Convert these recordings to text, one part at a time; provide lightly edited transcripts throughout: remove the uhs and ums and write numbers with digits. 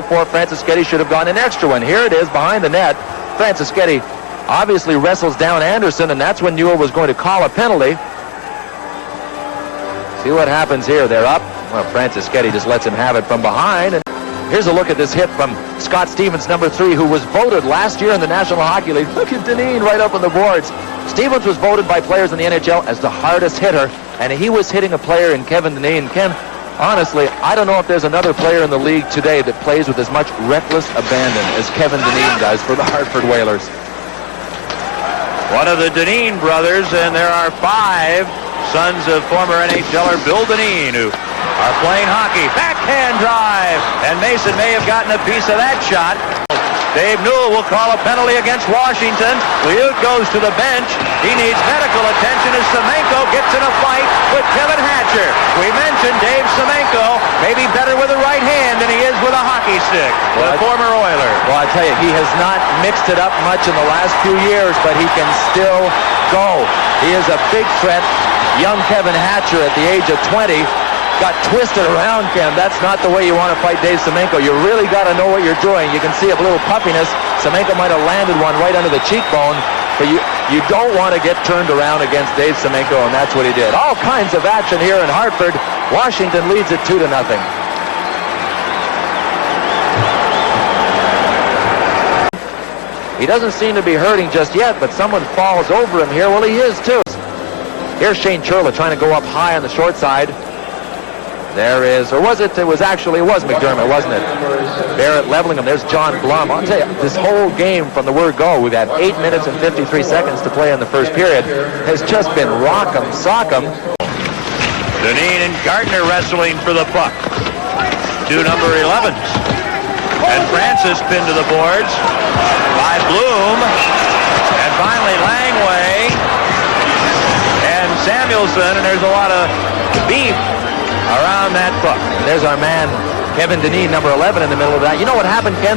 Therefore, Franceschetti should have gone an extra one. Here it is behind the net. Franceschetti obviously wrestles down Anderson, and that's when Newell was going to call a penalty. See what happens here. They're up. Well, Franceschetti just lets him have it from behind. And here's a look at this hit from Scott Stevens, number 3, who was voted last year in the National Hockey League. Look at Dineen right up on the boards. Stevens was voted by players in the NHL as the hardest hitter, and he was hitting a player in Kevin Dineen. Ken, honestly, I don't know if there's another player in the league today that plays with as much reckless abandon as Kevin Dineen does for the Hartford Whalers. One of the Dineen brothers, and there are 5 sons of former NHLer Bill Dineen who are playing hockey. Backhand drive, and Mason may have gotten a piece of that shot. Dave Newell will call a penalty against Washington. Liut goes to the bench. He needs medical attention as Semenko gets in a fight with Kevin Hatcher. We mentioned Dave Semenko may be better with a right hand than he is with a hockey stick. The former Oiler. Well, I tell you, he has not mixed it up much in the last few years, but he can still go. He is a big threat. Young Kevin Hatcher at the age of 20 got twisted around, Ken. That's not the way you want to fight Dave Semenko. You really got to know what you're doing. You can see a little puffiness. Semenko might have landed one right under the cheekbone, but you don't want to get turned around against Dave Semenko, and that's what he did. All kinds of action here in Hartford. Washington leads it 2-0. He doesn't seem to be hurting just yet, but someone falls over him here. Well, he is too. Here's Shane Churla trying to go up high on the short side. There is, or was it? It was McDermott, wasn't it? Barrett leveling him. There's John Blum. I'll tell you, this whole game from the word go, we've had 8 minutes and 53 seconds to play in the first period, has just been rock'em sock'em. Dineen and Gardner wrestling for the puck. 2 number 11s. And Francis pinned to the boards by Bloom. And finally Langway and Samuelson, and there's a lot of beef around that puck. And there's our man, Kevin Dineen, number 11, in the middle of that. You know what happened, Ken?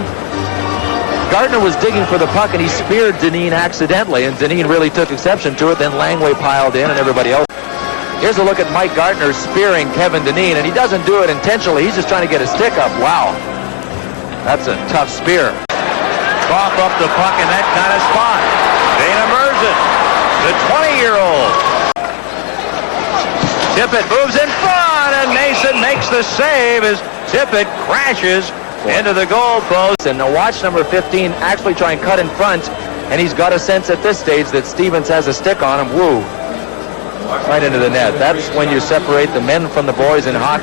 Gardner was digging for the puck, and he speared Dineen accidentally, and Dineen really took exception to it. Then Langway piled in, and everybody else. Here's a look at Mike Gardner spearing Kevin Dineen, and he doesn't do it intentionally. He's just trying to get his stick up. Wow. That's a tough spear. Cough up the puck in that kind of spot. Dana Merzen, the 20-year-old. Tippett moves in front, and Mason makes the save as Tippett crashes into the goal post. And now watch number 15 actually try and cut in front, and he's got a sense at this stage that Stevens has a stick on him. Woo. Right into the net. That's when you separate the men from the boys in hockey.